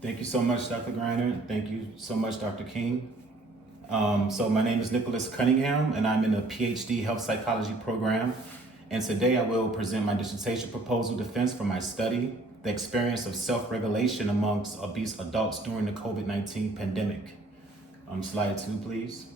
Thank you so much, Dr. Griner. Thank you so much, Dr. King. So my name is Nicholas Cunningham, and I'm in a PhD health psychology program. And today I will present my dissertation proposal defense for my study, the experience of self-regulation amongst obese adults during the COVID-19 pandemic. Slide 2, please.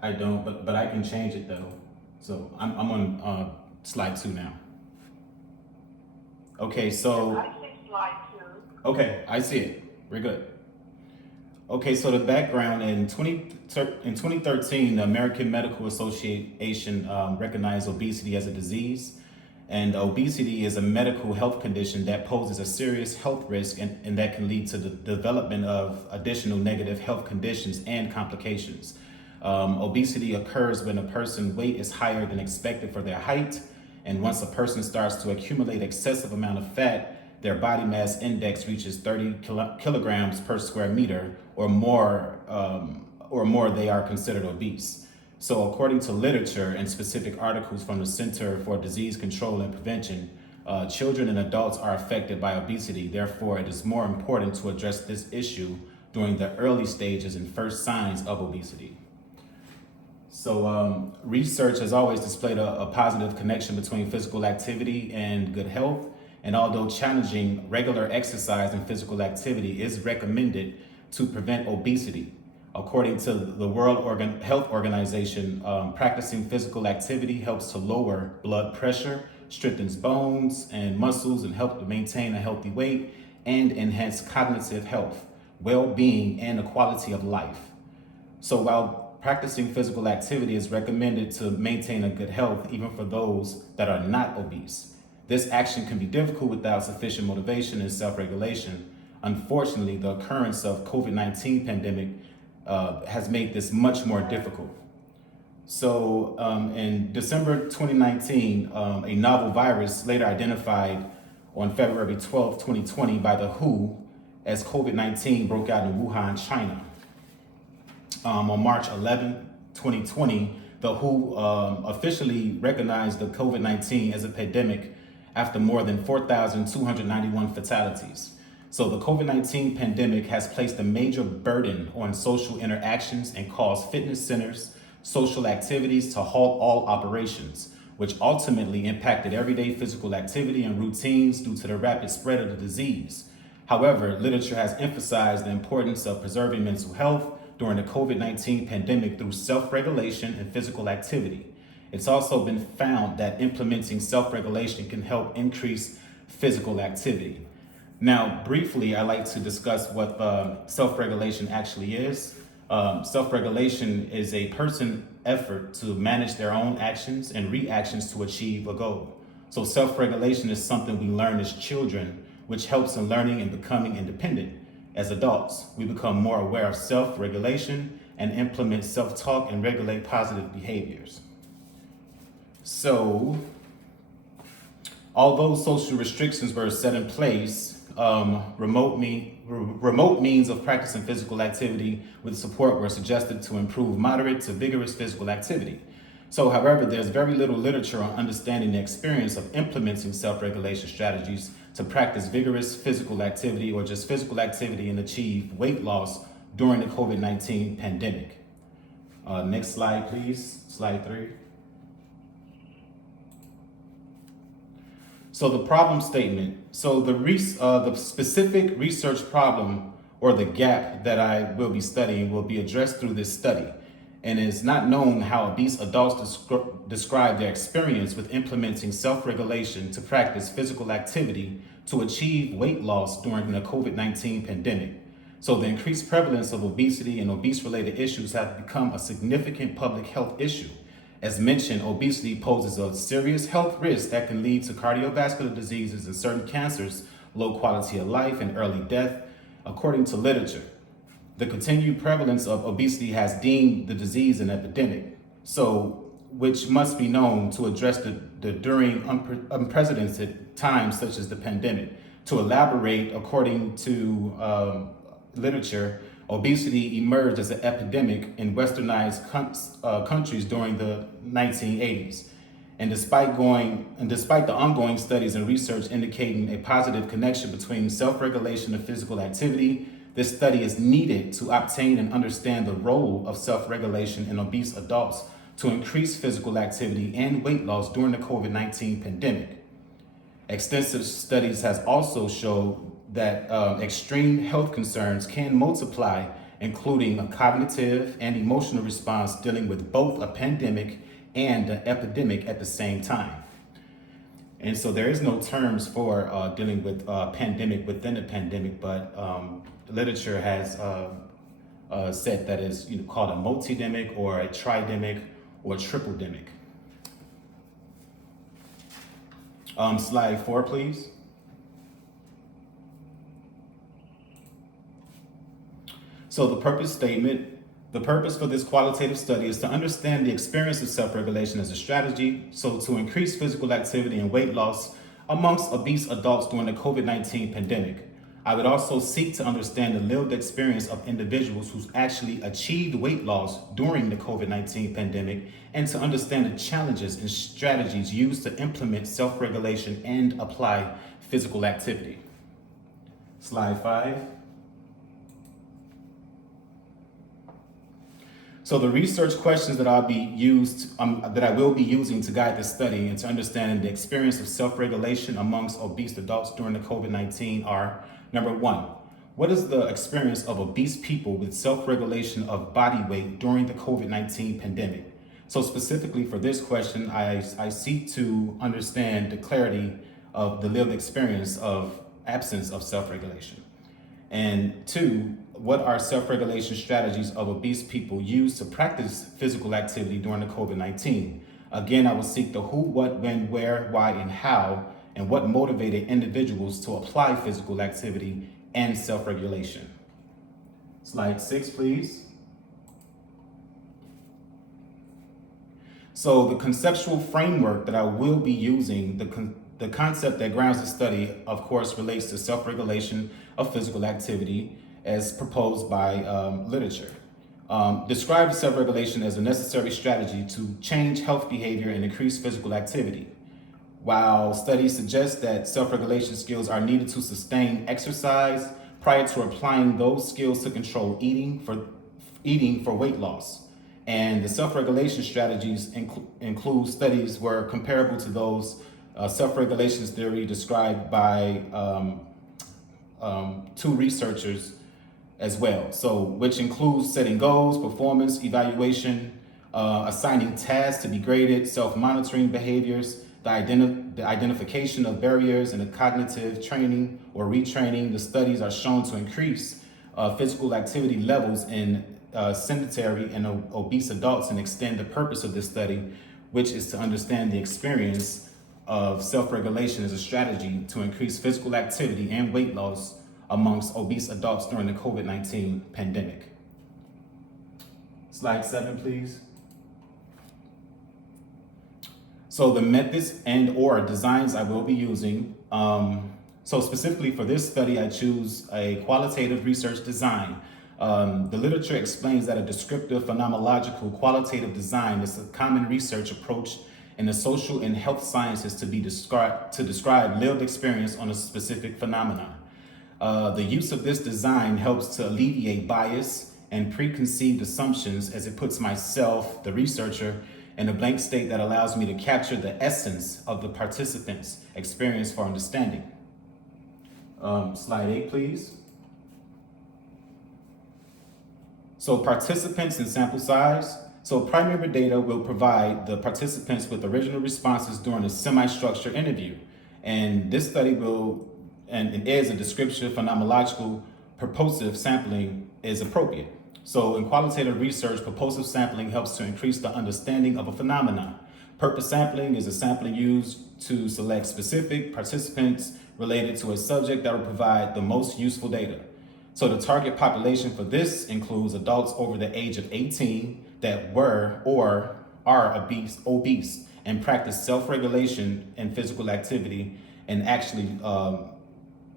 I don't, but I can change it though. So I'm on slide 2 now. Okay, so I see slide 2. okay, I see it. We're good. Okay, so the background in 2013, the American Medical Association recognized obesity as a disease. And obesity is a medical health condition that poses a serious health risk and that can lead to the development of additional negative health conditions and complications. Obesity occurs when a person's weight is higher than expected for their height. And once a person starts to accumulate excessive amount of fat, their body mass index reaches 30 kilograms per square meter or more, they are considered obese. So according to literature and specific articles from the Center for Disease Control and Prevention, children and adults are affected by obesity. Therefore, it is more important to address this issue during the early stages and first signs of obesity. So research has always displayed a positive connection between physical activity and good health. And although challenging, regular exercise and physical activity is recommended to prevent obesity. According to the World Health Organization, practicing physical activity helps to lower blood pressure, strengthens bones and muscles, and helps to maintain a healthy weight and enhance cognitive health, well-being, and the quality of life. So while practicing physical activity is recommended to maintain a good health, even for those that are not obese, this action can be difficult without sufficient motivation and self-regulation. Unfortunately, the occurrence of COVID-19 pandemic has made this much more difficult. So in December 2019, a novel virus later identified on February 12, 2020 by the WHO as COVID-19 broke out in Wuhan, China. On March 11, 2020, the WHO officially recognized the COVID-19 as a pandemic after more than 4,291 fatalities. So the COVID-19 pandemic has placed a major burden on social interactions and caused fitness centers, social activities to halt all operations, which ultimately impacted everyday physical activity and routines due to the rapid spread of the disease. However, literature has emphasized the importance of preserving mental health during the COVID-19 pandemic through self-regulation and physical activity. It's also been found that implementing self-regulation can help increase physical activity. Now, briefly, I like to discuss what self-regulation actually is. Self-regulation is a person's effort to manage their own actions and reactions to achieve a goal. So self-regulation is something we learn as children, which helps in learning and becoming independent. As adults, we become more aware of self-regulation and implement self-talk and regulate positive behaviors. So, although social restrictions were set in place, remote means of practicing physical activity with support were suggested to improve moderate to vigorous physical activity. So, however, there's very little literature on understanding the experience of implementing self-regulation strategies to practice vigorous physical activity or just physical activity and achieve weight loss during the COVID-19 pandemic. Next slide, please. Slide 3. So the problem statement. So the specific research problem or the gap that I will be studying will be addressed through this study. And it is not known how obese adults describe their experience with implementing self-regulation to practice physical activity to achieve weight loss during the COVID-19 pandemic. So the increased prevalence of obesity and obese-related issues have become a significant public health issue. As mentioned, obesity poses a serious health risk that can lead to cardiovascular diseases and certain cancers, low quality of life, and early death, according to literature. The continued prevalence of obesity has deemed the disease an epidemic, which must be known to address during unprecedented times such as the pandemic. To elaborate, according to literature, Obesity emerged as an epidemic in westernized countries during the 1980s. And despite the ongoing studies and research indicating a positive connection between self-regulation and physical activity, this study is needed to obtain and understand the role of self-regulation in obese adults to increase physical activity and weight loss during the COVID-19 pandemic. Extensive studies has also shown that extreme health concerns can multiply, including a cognitive and emotional response dealing with both a pandemic and an epidemic at the same time. And so there is no terms for dealing with pandemic within a pandemic, but literature has said that is called a multidemic or a tridemic or tripledemic. Slide 4, please. So the purpose statement. The purpose for this qualitative study is to understand the experience of self-regulation as a strategy, so to increase physical activity and weight loss amongst obese adults during the COVID-19 pandemic. I would also seek to understand the lived experience of individuals who's actually achieved weight loss during the COVID-19 pandemic, and to understand the challenges and strategies used to implement self-regulation and apply physical activity. Slide 5. So the research questions that I will be using to guide this study and to understand the experience of self-regulation amongst obese adults during the COVID-19 are: number 1, what is the experience of obese people with self-regulation of body weight during the COVID-19 pandemic? So specifically for this question, I seek to understand the clarity of the lived experience of absence of self-regulation. And 2, what are self-regulation strategies of obese people used to practice physical activity during the COVID-19? Again, I will seek the who, what, when, where, why, and how, and what motivated individuals to apply physical activity and self-regulation. Slide 6, please. So the conceptual framework that I will be using, the concept that grounds the study, of course, relates to self-regulation of physical activity as proposed by literature. Describes self-regulation as a necessary strategy to change health behavior and increase physical activity. While studies suggest that self-regulation skills are needed to sustain exercise prior to applying those skills to control eating for weight loss. And the self-regulation strategies include studies were comparable to those self-regulation theory described by 2 researchers as well. So, which includes setting goals, performance evaluation, assigning tasks to be graded, self-monitoring behaviors, the identification of barriers, and the cognitive training or retraining. The studies are shown to increase physical activity levels in sedentary and obese adults, and extend the purpose of this study, which is to understand the experience of self-regulation as a strategy to increase physical activity and weight loss amongst obese adults during the COVID-19 pandemic. Slide 7, please. So the methods and or designs I will be using. So specifically for this study, I choose a qualitative research design. The literature explains that a descriptive phenomenological qualitative design is a common research approach in the social and health sciences to describe lived experience on a specific phenomenon. The use of this design helps to alleviate bias and preconceived assumptions, as it puts myself, the researcher, in a blank state that allows me to capture the essence of the participant's experience for understanding. Slide 8, please. So participants and sample size. So primary data will provide the participants with original responses during a semi-structured interview. And this study is a descriptive, phenomenological, purposive sampling is appropriate. So in qualitative research, purposive sampling helps to increase the understanding of a phenomenon. Purpose sampling is a sampling used to select specific participants related to a subject that will provide the most useful data. So the target population for this includes adults over the age of 18 that were or are obese and practice self-regulation and physical activity and actually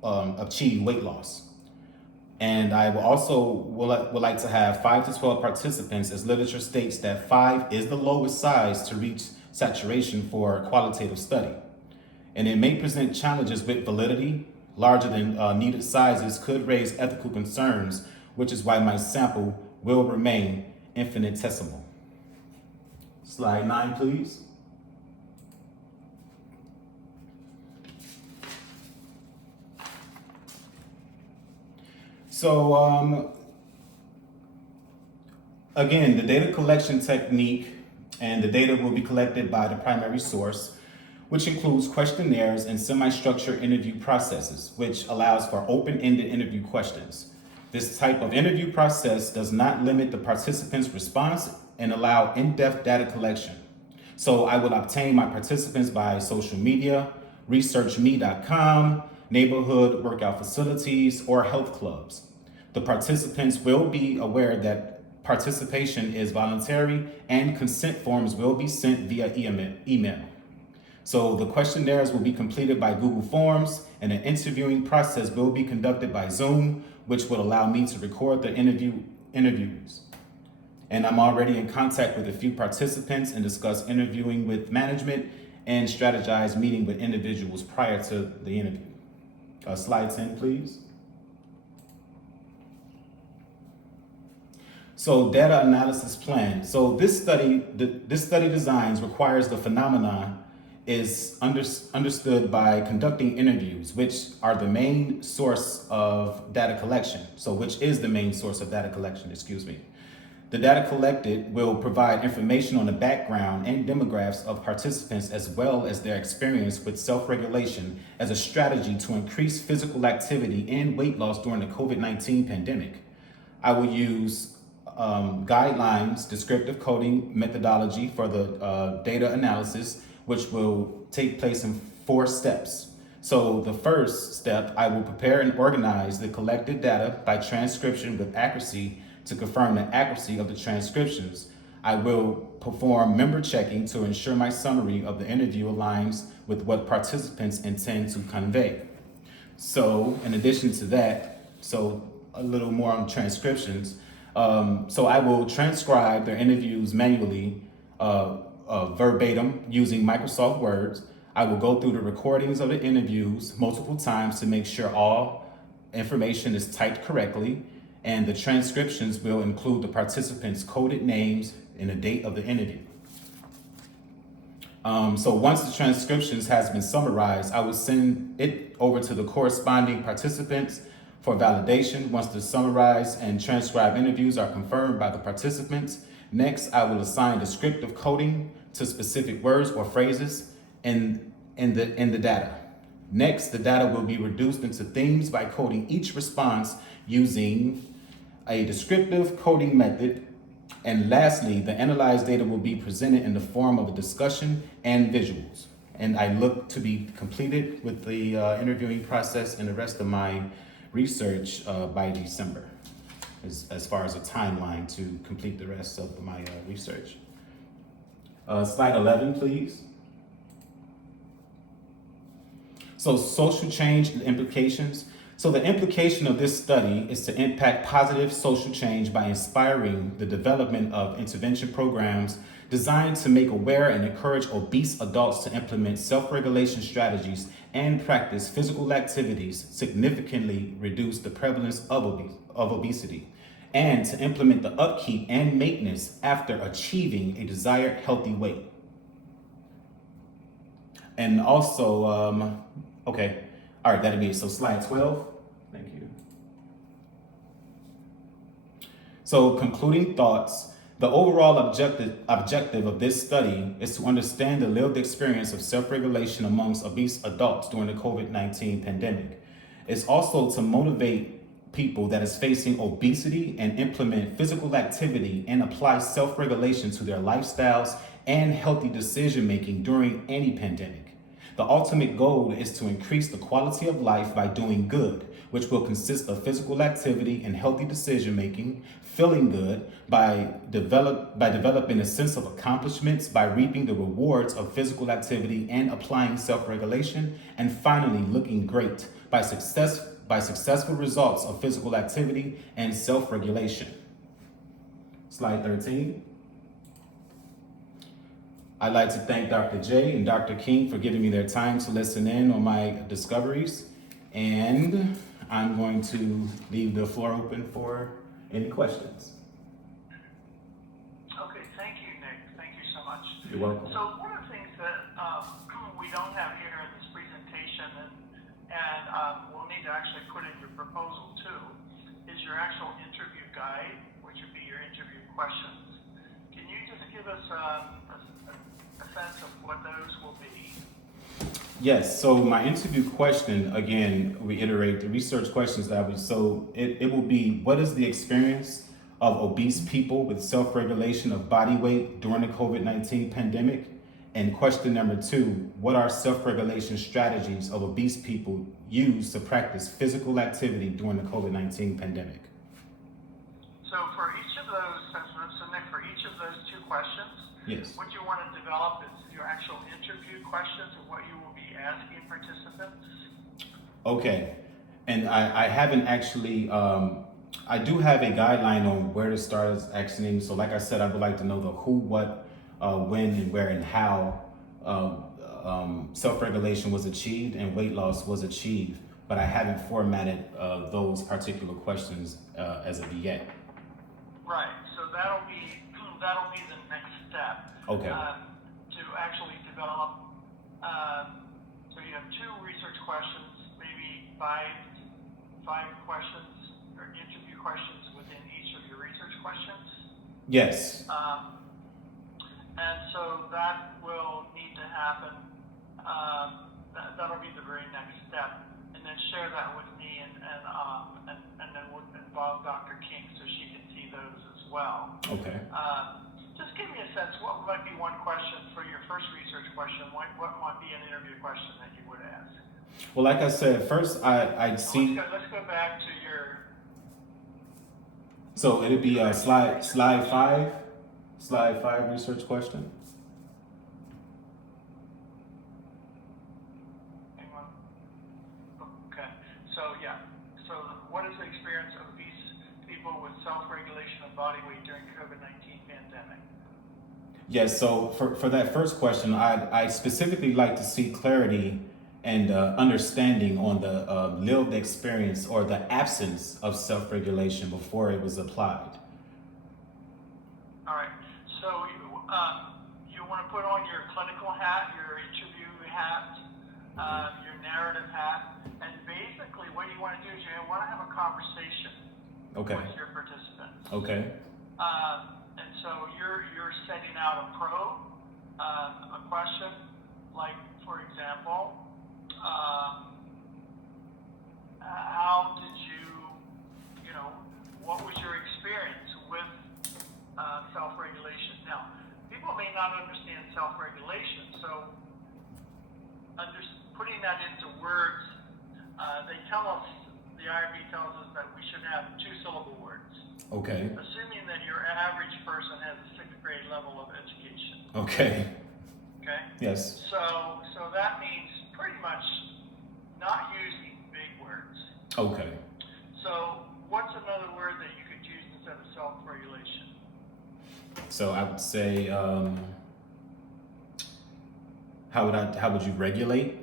achieve weight loss. And I will also would like to have 5 to 12 participants, as literature states that 5 is the lowest size to reach saturation for qualitative study. And it may present challenges with validity. Larger than needed sizes could raise ethical concerns, which is why my sample will remain infinitesimal. Slide 9, please. So again, the data collection technique and the data will be collected by the primary source, which includes questionnaires and semi-structured interview processes, which allows for open-ended interview questions. This type of interview process does not limit the participants' response and allow in-depth data collection. So I will obtain my participants by social media, researchme.com, neighborhood workout facilities, or health clubs. The participants will be aware that participation is voluntary and consent forms will be sent via email. So the questionnaires will be completed by Google Forms and an interviewing process will be conducted by Zoom, which will allow me to record the interviews. And I'm already in contact with a few participants and discuss interviewing with management and strategize meeting with individuals prior to the interview. Slide 10, please. So data analysis plan. So this study designs requires the phenomenon is understood by conducting interviews, which are the main source of data collection. So which is the main source of data collection, excuse me. The data collected will provide information on the background and demographics of participants as well as their experience with self-regulation as a strategy to increase physical activity and weight loss during the COVID-19 pandemic. I will use guidelines, descriptive coding methodology for the data analysis, which will take place in 4 steps. So the first step, I will prepare and organize the collected data by transcription with accuracy to confirm the accuracy of the transcriptions. I will perform member checking to ensure my summary of the interview aligns with what participants intend to convey. So in addition to that, so a little more on transcriptions. So I will transcribe their interviews manually, verbatim using Microsoft Words. I will go through the recordings of the interviews multiple times to make sure all information is typed correctly, and the transcriptions will include the participants' coded names and the date of the interview. So once the transcriptions has been summarized, I will send it over to the corresponding participants for validation. Once the summarized and transcribed interviews are confirmed by the participants, next I will assign descriptive coding to specific words or phrases in the data. Next, the data will be reduced into themes by coding each response using a descriptive coding method. And lastly, the analyzed data will be presented in the form of a discussion and visuals. And I look to be completed with the interviewing process and the rest of my research by December, as far as a timeline to complete the rest of my research. Slide 11, please. So social change and implications. So the implication of this study is to impact positive social change by inspiring the development of intervention programs designed to make aware and encourage obese adults to implement self-regulation strategies and practice physical activities, significantly reduce the prevalence of obesity, and to implement the upkeep and maintenance after achieving a desired healthy weight. And also, okay, all right, that'll be it. So slide 12. Thank you. So concluding thoughts, the overall objective of this study is to understand the lived experience of self-regulation amongst obese adults during the COVID-19 pandemic. It's also to motivate people that is facing obesity and implement physical activity and apply self-regulation to their lifestyles and healthy decision-making during any pandemic. The ultimate goal is to increase the quality of life by doing good, which will consist of physical activity and healthy decision-making, feeling good by developing a sense of accomplishments, by reaping the rewards of physical activity and applying self-regulation, and finally looking great by successful results of physical activity and self-regulation. Slide 13. I'd like to thank Dr. J and Dr. King for giving me their time to listen in on my discoveries. And I'm going to leave the floor open for any questions. Okay, thank you, Nick. Thank you so much. You're welcome. So one of the things that we don't have here in this presentation, and we'll need to actually put in your proposal too, is your actual interview guide, which would be your interview questions. Can you just give us a sense of what those will be? Yes, so my interview question, again, reiterate the research questions that it will be, what is the experience of obese people with self-regulation of body weight during the COVID-19 pandemic? And question number 2, what are self-regulation strategies of obese people use to practice physical activity during the COVID-19 pandemic? So for each of those, so Nick, for each of those 2 questions, yes, what you want to develop is your actual interview questions of what you will be asking participants. Okay, and I haven't actually, I do have a guideline on where to start as actioning. So like I said, I would like to know the who, what, when, and where, and how self-regulation was achieved and weight loss was achieved, but I haven't formatted those particular questions as of yet. Right, so that'll be the next step. Okay. To actually develop, so you have 2 research questions, maybe five questions or interview questions within each of your research questions. Yes. And so that will need to happen. That'll be the very next step, and then share that with me, and then we'll involve Dr. King so she can see those as well. Okay. Just give me a sense, what might be one question for your first research question? What might be an interview question that you would ask? Well, like I said, first I'd see. Let's go back to your. So it'd be slide 5 research question. Hang on. Okay. So yeah. So what is the experience of obese people with self-regulation of body weight during COVID-19 pandemic? Yes. So for that first question, I specifically like to see clarity and understanding on the lived experience or the absence of self-regulation before it was applied. All right. So you want to put on your clinical hat, your interview hat, your narrative hat, and basically what you want to do is you want to have a conversation Okay. with your participants. Okay. And so you're setting out a question, like for example, how did what was your experience with self-regulation? Now, people may not understand self-regulation, so putting that into words, the IRB tells us that we should have 2-syllable words. Okay. Assuming that your average person has a 6th grade level of education. Okay. Okay? Yes. So that means pretty much not using big words. Okay. So what's another word that you could use instead of self-regulation? So I would say, how would you regulate?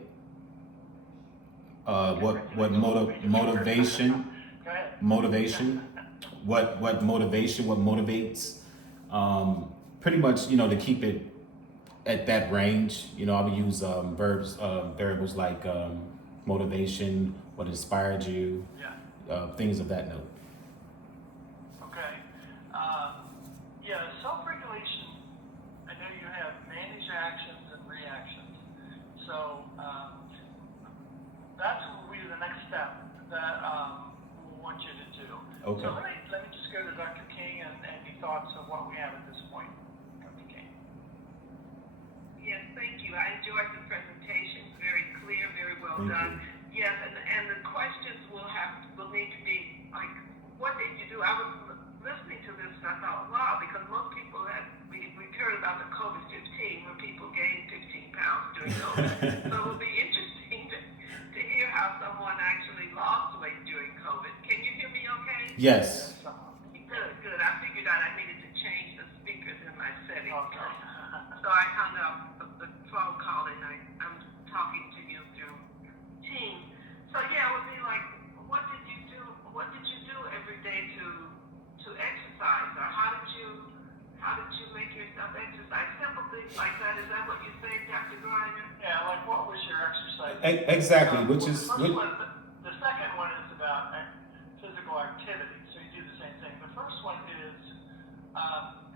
Motivation? Go ahead. Motivation? What motivates? Pretty much, to keep it at that range. I would use variables like motivation, what inspired you, things of that note. Okay. Self-regulation, I know you have manage actions and reactions. So that's will be the next step that we'll want you to do. Okay. So let me just go to Dr. King and any thoughts of what we have at this point. Dr. King. Yes, thank you. I enjoyed the presentation. Very clear, very well Thank done. you. Yes, and the questions will need to be like, what did you do? I was listening to this and I thought, wow, because most people we've heard about the COVID-15 when people gained 15 pounds during COVID. So it will be interesting to hear how someone actually Yes. Good. I figured out I needed to change the speakers in my settings. Okay. So I hung up the phone call and I'm talking to you through Teams. So yeah, it would be like, what did you do? What did you do every day to exercise, or how did you make yourself exercise? Simple things like that. Is that what you say, Dr. Griner? Yeah, like what was your exercise? Exactly, Well, which is the second one is about physical activity, so you do the same thing. The first one is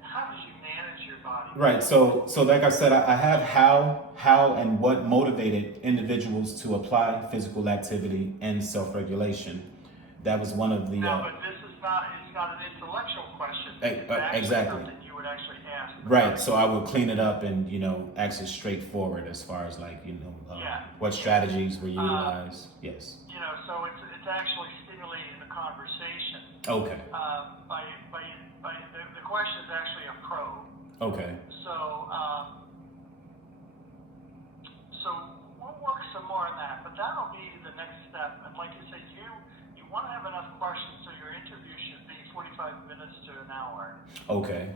how did you manage your body? right. So like I said, I have how and what motivated individuals to apply physical activity and self-regulation. That was one of the No, but this is not. It's not an intellectual question. It's actually exactly. something you would actually ask. Right. So I would clean it up and ask it straightforward as far as like Yeah. what strategies were utilized. Yes. So it's actually stimulating the conversation. Okay. By the question is actually a probe. Okay. So we'll work some more on that, but that'll be the next step. And like you said, you want to have enough questions, so your interview should be 45 minutes to an hour. Okay.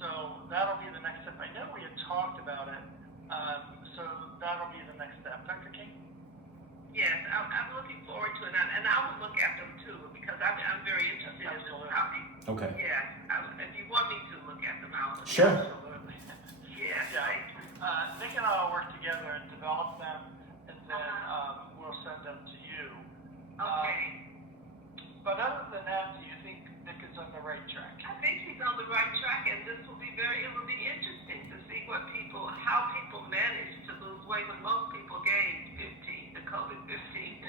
So that'll be the next step. I know we had talked about it, so that'll be the next step. Dr. King? Yes, I'm looking forward to it, and I will look at them too, because I'm very interested in this topic. Okay. Yeah, if you want me to look at them, I'll look Sure. at them. Absolutely. Yes, Yeah. thank you. Nick and I will work together and develop them, and then we'll send them to you. Okay. But other than that, do you think Nick is on the right track? I think he's on the right track, and it will be interesting to see how people manage to lose weight when most people gain 15, the COVID-15.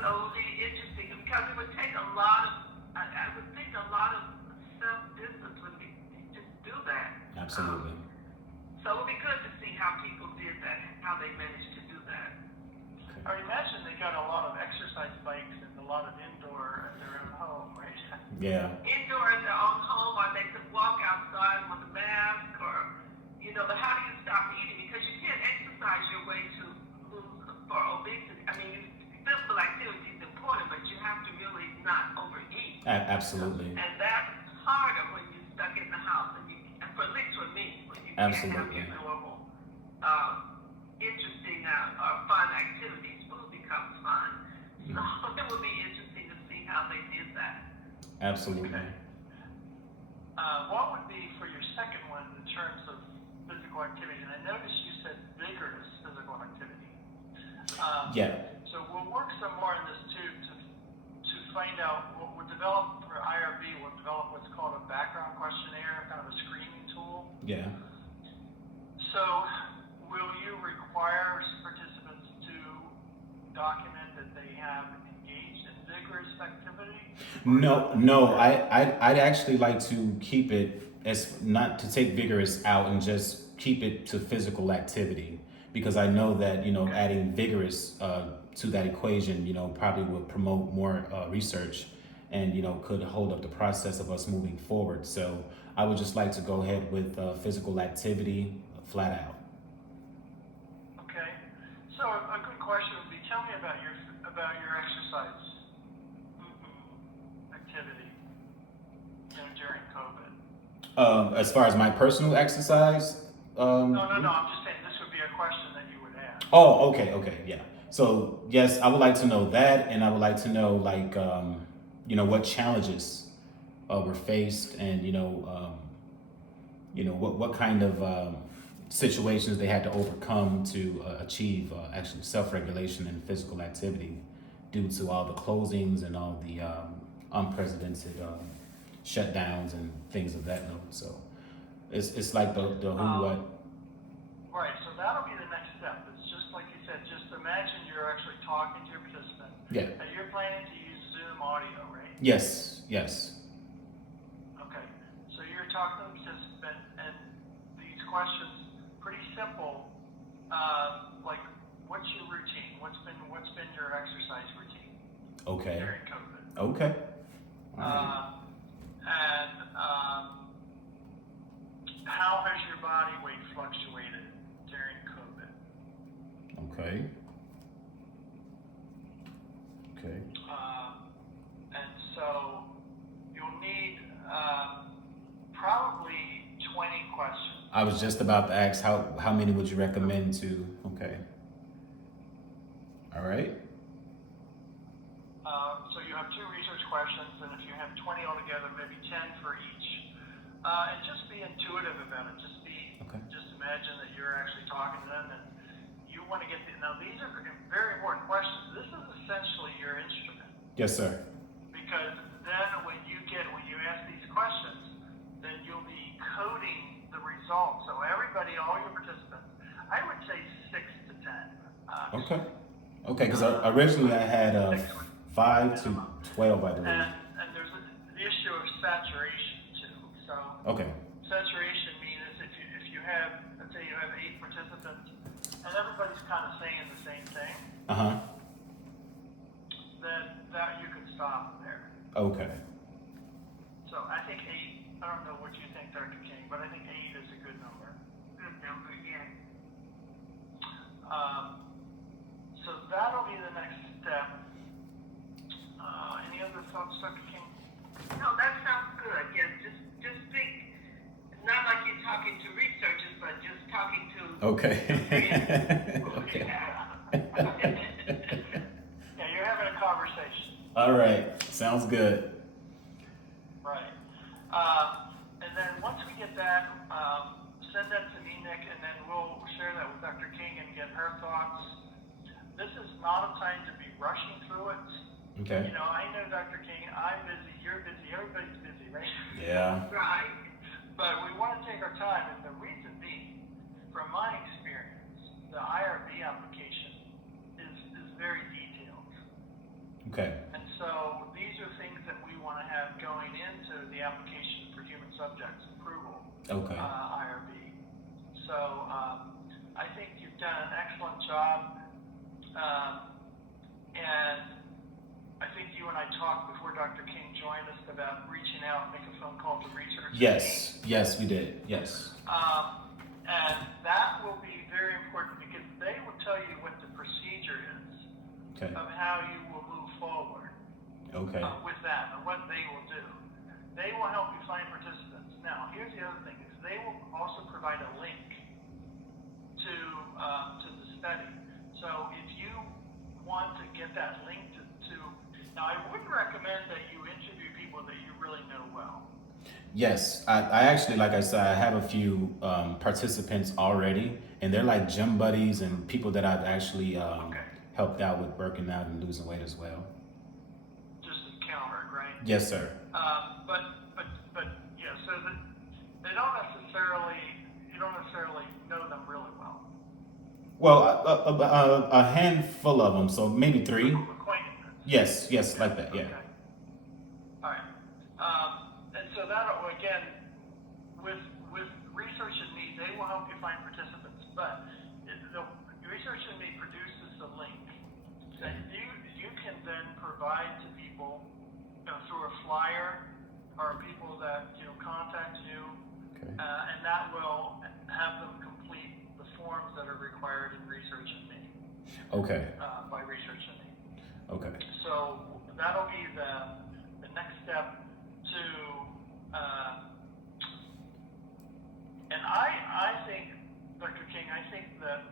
So it will be interesting, because it would take a lot of, I would think a lot of self-discipline to just do that. Absolutely. So it would be good to see how people did that, how they managed to do that. I imagine they got a lot of exercise bikes and a lot of indoor at their own home, right? Yeah. Indoor at their own home, or they could walk outside with a mask, or, but how do you stop eating? Because you can't exercise your way to lose for obesity. I mean, physical activity is important, but you have to really not overeat. Absolutely. And that's harder when you're stuck in the house, and at least for me, when you can't have Absolutely. your normal, interesting or fun activities, food becomes fun. So it would be interesting to see how they did that. Absolutely. Okay. What would be for your second one in terms of physical activity? And I noticed you said vigorous physical activity. Yeah. So we'll work some more on this too to find out what we'll develop for IRB. We'll develop what's called a background questionnaire, kind of a screening tool. Yeah. So will you require participants to document that they have engaged in vigorous activity? No. I'd actually like to keep it as not to take vigorous out and just keep it to physical activity, because I know that adding vigorous to that equation probably would promote more research and could hold up the process of us moving forward. So I would just like to go ahead with physical activity flat out. Okay. So a good question would be, tell me about your exercise activity during COVID. As far as my personal exercise. No. I'm just saying this would be a question that you would ask. Oh, okay, yeah. So yes, I would like to know that, and I would like to know what challenges were faced, and what kind of situations they had to overcome to achieve actually self-regulation and physical activity due to all the closings and all the unprecedented shutdowns and things of that note. So it's like the who, what. Right, so that'll be the next step. It's just like you said, just imagine you're actually talking to your participant. Yeah. And you're planning to use Zoom audio, right? Yes. Okay, so you're talking to the participant, and these questions, pretty simple, like what's your routine? What's been your exercise routine Okay. during COVID? Okay. All right. How has your body weight fluctuated during COVID? Okay. Okay. And so you'll need probably 20 questions. I was just about to ask how many would you recommend to? Okay. All right. So you have 2 research questions, and if you have 20 altogether, maybe 10 for each. And just be intuitive about it. Just imagine that you're actually talking to them, and you want to get now these are very important questions. This is essentially your instrument. Yes, sir. Because then when you ask these questions, then you'll be coding the results. So everybody, all your participants, I would say 6 to 10. Okay. Okay, because originally I had 5 to 12, I believe. And there's the issue of saturation too. So Okay. saturation means if you have, let's say you have 8 participants and everybody's kind of saying the same thing, then that you could stop there. Okay. So I think 8. I don't know what you think, Dr. King, but I think 8 is a good number. Good number, yeah. So that'll be the next step. Any other thoughts, Dr. King? No, that sounds good. Yes, just think, not like you're talking to researchers, but just talking to Okay. Okay. Yeah, you're having a conversation. All right. Sounds good. Right. And then once we get that, send that to me, Nick, and then we'll share that with Dr. King and get her thoughts. This is not a time to be rushing through it. Okay. You know, I know, Dr. King, I'm busy, you're busy, everybody's busy, right? Yeah. Right. But we want to take our time, and the reason being, from my experience, the IRB application is very detailed. Okay. And so these are things that we want to have going into the application for human subjects approval, Okay. IRB. So I think you've done an excellent job. And I think you and I talked before Dr. King joined us about reaching out, make a phone call to researchers. Yes. Yes, we did. Yes. And that will be very important because they will tell you what the procedure is Okay. of how you will move forward Okay. with that and what they will do. They will help you find participants. Now, here's the other thing: is they will also provide a link to the study. So if you want to get that link to now, I wouldn't recommend that you interview people that you really know well. Yes, I actually, like I said, I have a few participants already, and they're like gym buddies and people that I've actually helped out with working out and losing weight as well. Just encountered, right? Yes, sir. But yeah, so that you don't necessarily know them really well. Well, a handful of them, so maybe 3. Acquaintances. Yes, like that, yeah. Okay. All right. And so that again, with Research in Me, they will help you find participants. But the Research in Me produces a link that you can then provide to people through a flyer or people that contact you, Okay. and that will have them complete the forms that are required in Research in Me. Okay. By Research in Me. Okay. So that'll be the next step to, and I think, Dr. King, I think that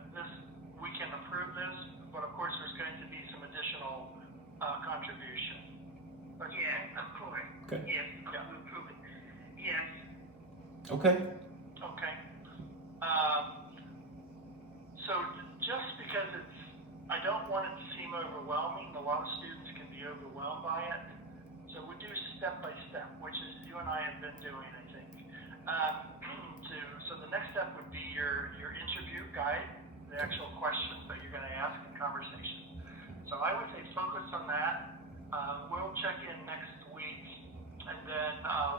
we can approve this, but of course there's going to be some additional contribution. Dr. Yes, King? of course. Okay. Yes, Yeah. we prove it. Yes. Okay. Okay. So just because I don't want it to seem overwhelming. A lot of students can be overwhelmed by it. So we do step by step, which is you and I have been doing, I think. So the next step would be your interview guide, the actual questions that you're going to ask in conversation. So I would say focus on that. We'll check in next week, and then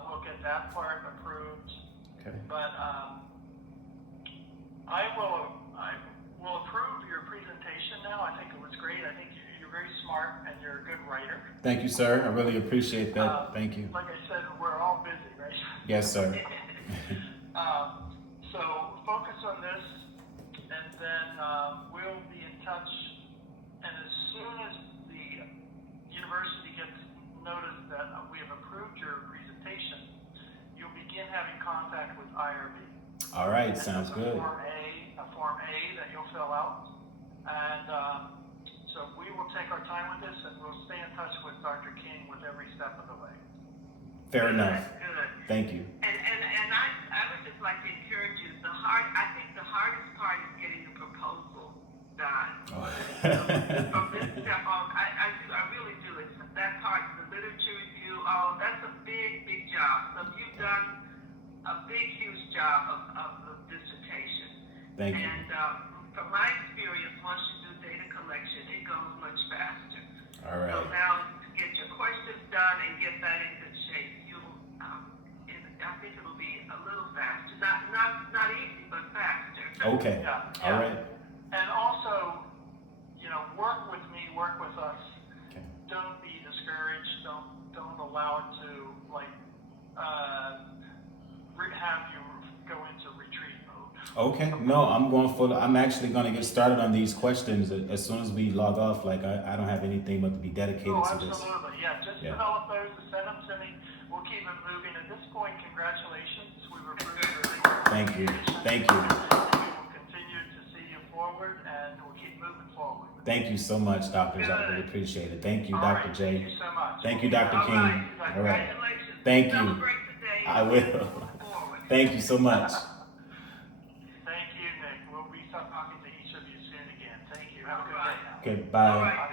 we'll get that part approved. Okay. But I will approve your presentation now. I think it was great. I think you're very smart and you're a good writer. Thank you, sir. I really appreciate that. Thank you. Like I said, we're all busy, right? Yes, sir. So focus on this, and then we'll be in touch. And as soon as the contact with IRB. All right, And sounds there's good. A Form A that you'll fill out. And so we will take our time with this, and we'll stay in touch with Dr. King with every step of the way. Fair enough. Good. Thank you. And I would just like to encourage you. I think the hardest part is getting the proposal done. Oh. From this step on, I really do. It's that part, the literature review. Oh, that's a big job. So you've done a big, huge job of the dissertation. Thank you. And from my experience, once you do data collection, it goes much faster. All right. So now to get your questions done and get that in good shape, I think it'll be a little faster. Not easy, but faster. Okay. Yeah. All right. And also, work with me, work with us. Okay. Don't be discouraged. Don't allow it to have you go into retreat mode. Okay. No, I'm actually going to get started on these questions as soon as we log off. Like I don't have anything but to be dedicated to this. Absolutely. Yeah. Just develop those, send them to me. We'll keep it moving. At this point, congratulations. We were really Thank you. Thank you. We will continue to see you forward, and we'll keep moving forward. Thank you so much, doctors. I really appreciate it. Thank you, All Dr. right. J. Thank you so much. Thank you, Dr. All King. right. All right. Congratulations. Thank you. Celebrate today. I will. Move forward. Thank you so much. Thank you, Nick. We'll be talking to each of you soon again. Thank you. Have a good day now. Okay, bye. All right.